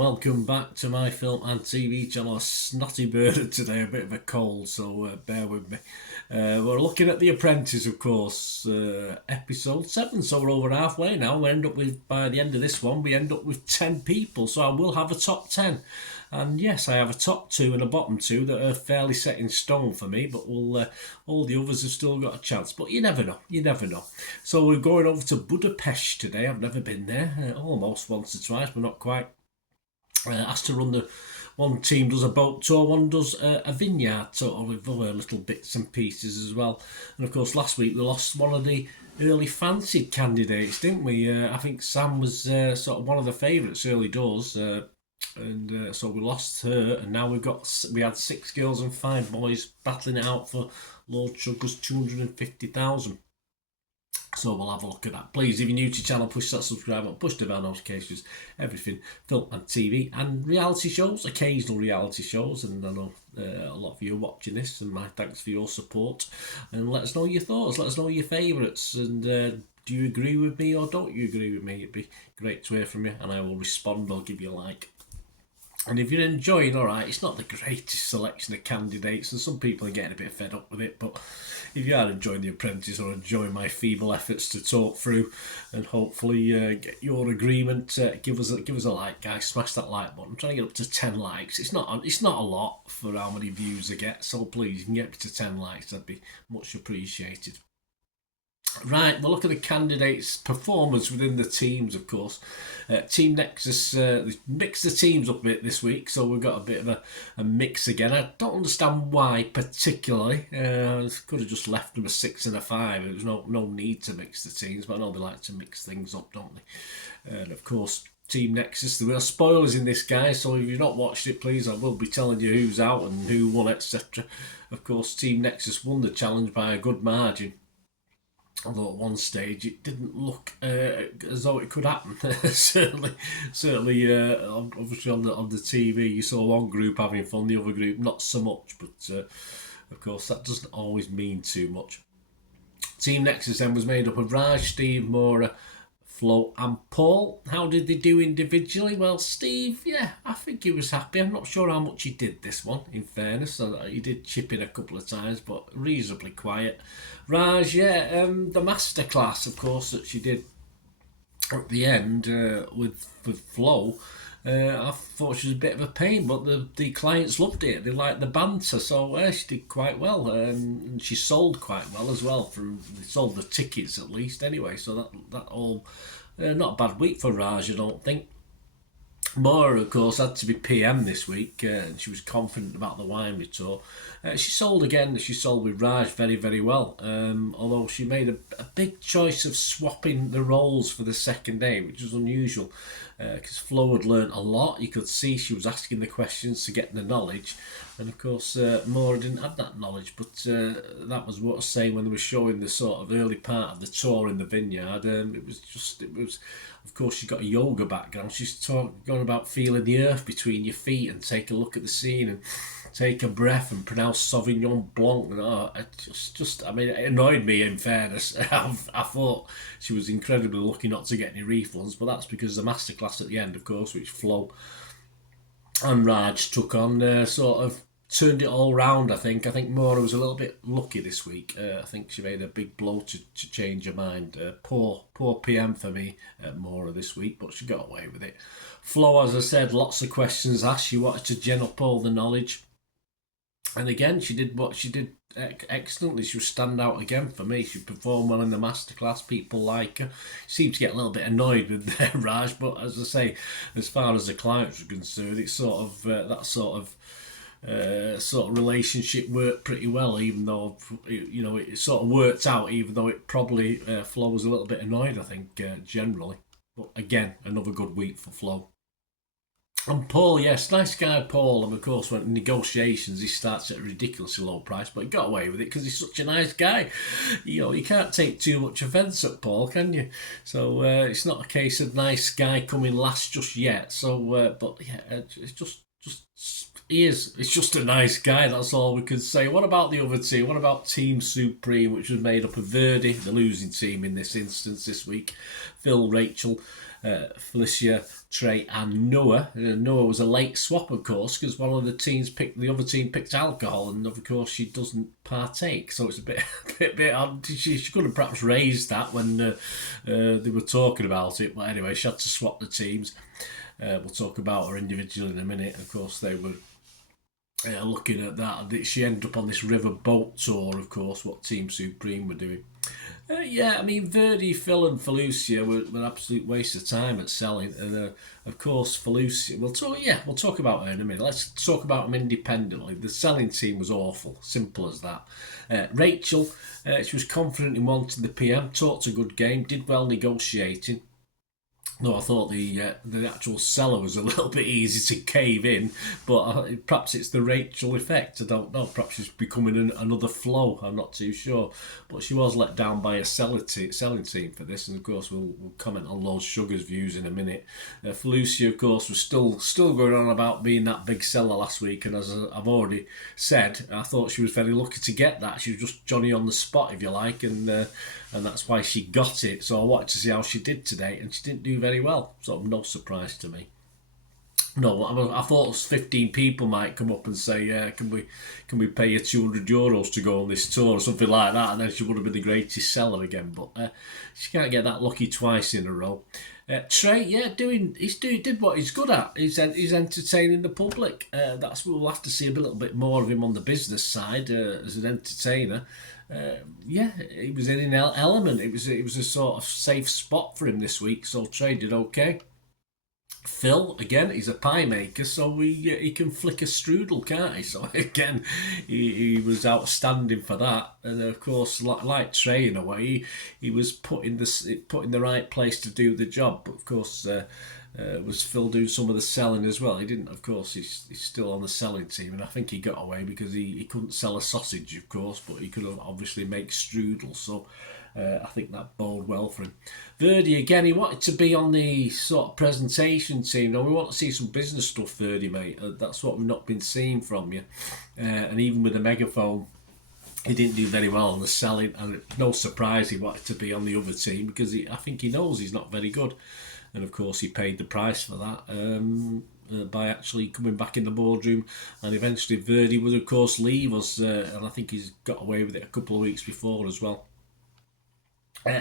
welcome back to my film and TV channel. A snotty bird today, a bit of a cold, so bear with me. We're looking at The Apprentice, of course, episode 7, so we're over halfway now. We end up with, by the end of this one, we end up with 10 people, so I will have a top 10. And yes, I have a top 2 and a bottom 2 that are fairly set in stone for me, but all the others have still got a chance. But you never know, So we're going over to Budapest today. I've never been there, almost once or twice, but not quite. Asked to run one team does a boat tour, one does a vineyard tour with other little bits and pieces as well. And of course, last week we lost one of the early fancied candidates, didn't we? I think Sam was sort of one of the favourites early doors. And so we lost her, and now we had 6 girls and 5 boys battling it out for Lord Sugar's 250,000. So we'll have a look at that. Please, if you're new to the channel, push that subscribe button, push the bell notifications, everything, film and TV, and reality shows, occasional reality shows. And I know a lot of you are watching this, and my thanks for your support. And let us know your thoughts, let us know your favourites, and do you agree with me or don't you agree with me? It'd be great to hear from you, and I will respond. I'll give you a like. And if you're enjoying, alright, it's not the greatest selection of candidates, and some people are getting a bit fed up with it, but if you are enjoying The Apprentice or enjoying my feeble efforts to talk through and hopefully get your agreement, give us a like, guys. Smash that like button. I'm trying to get up to 10 likes. It's not a lot for how many views I get, so please, you can get up to 10 likes. That'd be much appreciated. Right, we'll look at the candidates' performance within the teams, of course. Team Nexus mixed the teams up a bit this week, so we've got a bit of a mix again. I don't understand why particularly. Could have just left them a 6 and a 5. There was no need to mix the teams, but I know they like to mix things up, don't they? And of course, Team Nexus, there were spoilers in this, guys, so if you've not watched it, please, I will be telling you who's out and who won, etc. Of course, Team Nexus won the challenge by a good margin. Although at one stage it didn't look as though it could happen. certainly, obviously on the TV you saw one group having fun, the other group not so much. But of course that doesn't always mean too much. Team Nexus then was made up of Raj, Steve, Maura, Flo and Paul. How did they do individually? Well, Steve, yeah, I think he was happy. I'm not sure how much he did this one, in fairness. He did chip in a couple of times, but reasonably quiet. Raj, yeah, the masterclass, of course, that she did at the end with Flo. I thought she was a bit of a pain, but the clients loved it. They liked the banter, so she did quite well. And she sold quite well as well. They sold the tickets at least anyway, so that all not a bad week for Raj, I don't think. Maura, of course, had to be PM this week, and she was confident about the winery tour. She sold again. She sold with Raj very, very well, although she made a big choice of swapping the roles for the second day, which was unusual, because Flo had learnt a lot. You could see she was asking the questions to get the knowledge, and of course Maura didn't have that knowledge, but that was what I was saying when they were showing the sort of early part of the tour in the vineyard. It was of course, she's got a yoga background. She's going about feeling the earth between your feet and take a look at the scene and take a breath and pronounce Sauvignon Blanc. I mean, it annoyed me, in fairness. I thought she was incredibly lucky not to get any refunds, but that's because the masterclass at the end, of course, which Flo and Raj took on, sort of turned it all round. I think Maura was a little bit lucky this week. I think she made a big blow to change her mind. Poor PM for me, Maura, this week, but she got away with it. Flo, as I said, lots of questions asked. She wanted to gen up all the knowledge, and again she did what she did excellently. She was stand out again for me. She performed well in the masterclass. People like her. She seemed to get a little bit annoyed with Raj, but as I say, as far as the clients were concerned, it's sort of that sort of relationship worked pretty well, even though it sort of worked out, even though it probably Flo was a little bit annoyed, I think, generally. But again, another good week for Flo. And Paul, yes, nice guy Paul, and of course when negotiations he starts at a ridiculously low price, but he got away with it because he's such a nice guy. You can't take too much offence at Paul, can you? So it's not a case of nice guy coming last just yet. So but yeah, it's just it's just a nice guy, that's all we can say. What about the other team? What about Team Supreme, which was made up of Verdi, the losing team in this instance this week, Phil, Rachel, Felicia, Trey, and Noah. Noah was a late swap, of course, because one of the other team picked alcohol, and of course she doesn't partake. So it's a bit, bit odd. She could have perhaps raised that when they were talking about it. But anyway, she had to swap the teams. We'll talk about her individually in a minute. Of course, they were looking at that. She ended up on this river boat tour, of course, what Team Supreme were doing. Yeah, I mean, Verdi, Phil, and Felucia were an absolute waste of time at selling. And of course, Felucia, we'll talk about her in a minute. Let's talk about them independently. The selling team was awful, simple as that. Rachel, she was confident in wanting the PM, talked a good game, did well negotiating. No, I thought the actual seller was a little bit easy to cave in, but perhaps it's the Rachel effect. I don't know. Perhaps she's becoming another Flo. I'm not too sure. But she was let down by a selling team for this, and of course we'll comment on Lord Sugar's views in a minute. Felucia, of course, was still going on about being that big seller last week, and as I've already said, I thought she was very lucky to get that. She was just Johnny on the spot, if you like, and that's why she got it. So I wanted to see how she did today, and she didn't do very well. Sort of no surprise to me. No, I thought 15 people might come up and say, can we pay you €200 to go on this tour or something like that, and then she would have been the greatest seller again. But she can't get that lucky twice in a row. Trey, yeah, did what he's good at. He's entertaining the public. That's what we'll have to see a little bit more of him on the business side as an entertainer. Yeah, he was in an element. It was a sort of safe spot for him this week. So Trey did okay. Phil, again, he's a pie maker, so he can flick a strudel, can't he? So again, he was outstanding for that. And of course, like Trey in a way, he was put in the right place to do the job. But of course, was Phil doing some of the selling as well? He didn't, of course. He's still on the selling team, and I think he got away because he couldn't sell a sausage, of course, but he could have obviously make strudel. So I think that bode well for him. Verdi, again, he wanted to be on the sort of presentation team. Now, we want to see some business stuff, Verdi, mate. That's what we've not been seeing from you. And even with the megaphone, he didn't do very well on the selling, and no surprise he wanted to be on the other team because I think he knows he's not very good. And of course, he paid the price for that by actually coming back in the boardroom. And eventually, Verdi would, of course, leave us. And I think he's got away with it a couple of weeks before as well.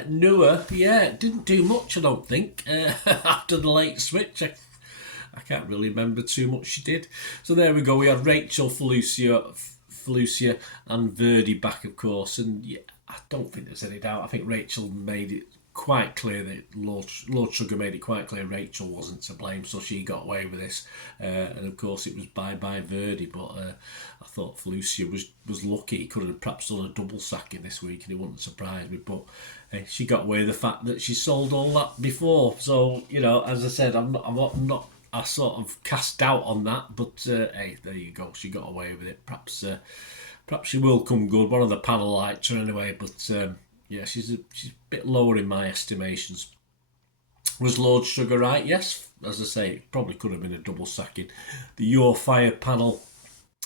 Noah, yeah, didn't do much, I don't think, after the late switch. I can't really remember too much she did. So there we go. We had Rachel, Felucia and Verdi back, of course. And yeah, I don't think there's any doubt. I think Rachel made it quite clear that Lord Sugar made it quite clear Rachel wasn't to blame, so she got away with this. And of course it was bye Verdi, but I thought Felucia was lucky. He could have perhaps done a double sacking this week and it wouldn't surprise me, but she got away with the fact that she sold all that before. So, you know, as I said, I'm not I sort of cast doubt on that, but hey, there you go, she got away with it. Perhaps she will come good. One of the panel liked her anyway, but yeah, she's a bit lower in my estimations. Was Lord Sugar right? Yes, as I say, it probably could have been a double sacking. The Your Fire panel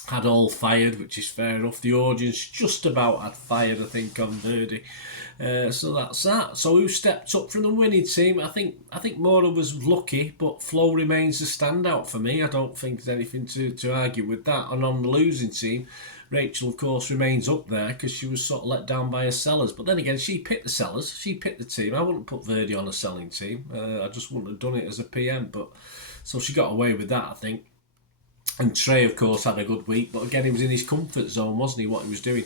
had all fired, which is fair enough. The audience just about had fired, I think, on Verdi. So that's that. So who stepped up from the winning team? I think Mora was lucky, but Flo remains the standout for me. I don't think there's anything to argue with that. And on the losing team, Rachel, of course, remains up there because she was sort of let down by her sellers. But then again, she picked the sellers. She picked the team. I wouldn't put Verdi on a selling team. I just wouldn't have done it as a PM. But so she got away with that, I think. And Trey, of course, had a good week. But again, he was in his comfort zone, wasn't he, what he was doing.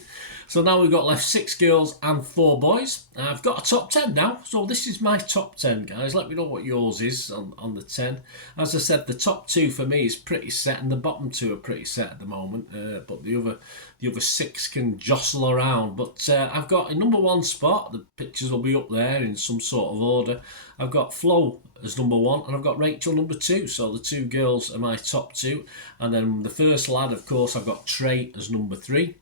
So now we've got left 6 girls and 4 boys. I've got a top 10 now. So this is my top 10, guys. Let me know what yours is on the 10. As I said, the top 2 for me is pretty set, and the bottom 2 are pretty set at the moment. But the other 6 can jostle around. But I've got a number 1 spot. The pictures will be up there in some sort of order. I've got Flo as number 1, and I've got Rachel number 2. So the 2 girls are my top 2. And then the first lad, of course, I've got Trey as number 3.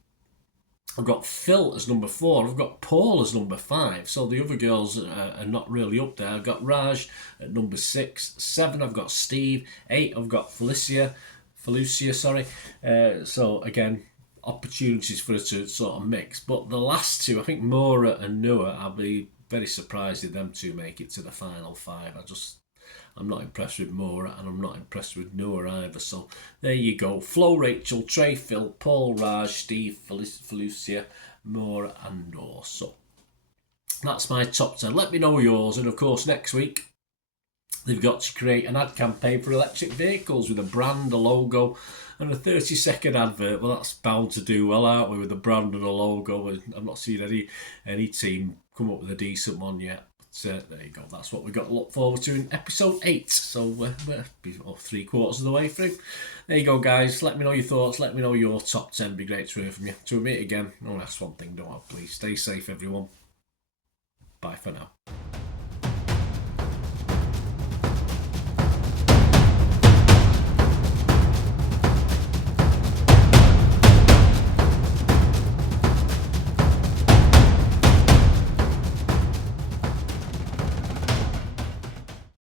I've got Phil as number 4. I've got Paul as number 5. So the other girls are not really up there. I've got Raj at number 6. 7, I've got Steve. 8, I've got Felucia, sorry. So again, opportunities for it to sort of mix. But the last 2, I think Mora and Noah, I'll be very surprised if them 2 make it to the final 5. I'm not impressed with Maura, and I'm not impressed with Noah either. So there you go. Flo, Rachel, Trey, Phil, Paul, Raj, Steve, Felicia, Maura and Orso. That's my top 10. Let me know yours. And of course, next week, they've got to create an ad campaign for electric vehicles with a brand, a logo, and a 30-second advert. Well, that's bound to do well, aren't we, with a brand and a logo? I've not seen any team come up with a decent one yet. But there you go. That's what we've got to look forward to in episode 8. So we're 3/4 of the way through. There you go, guys. Let me know your thoughts. Let me know your top 10. It'd be great to hear from you. To meet again, I'll ask one thing, don't I? Please stay safe, everyone. Bye for now.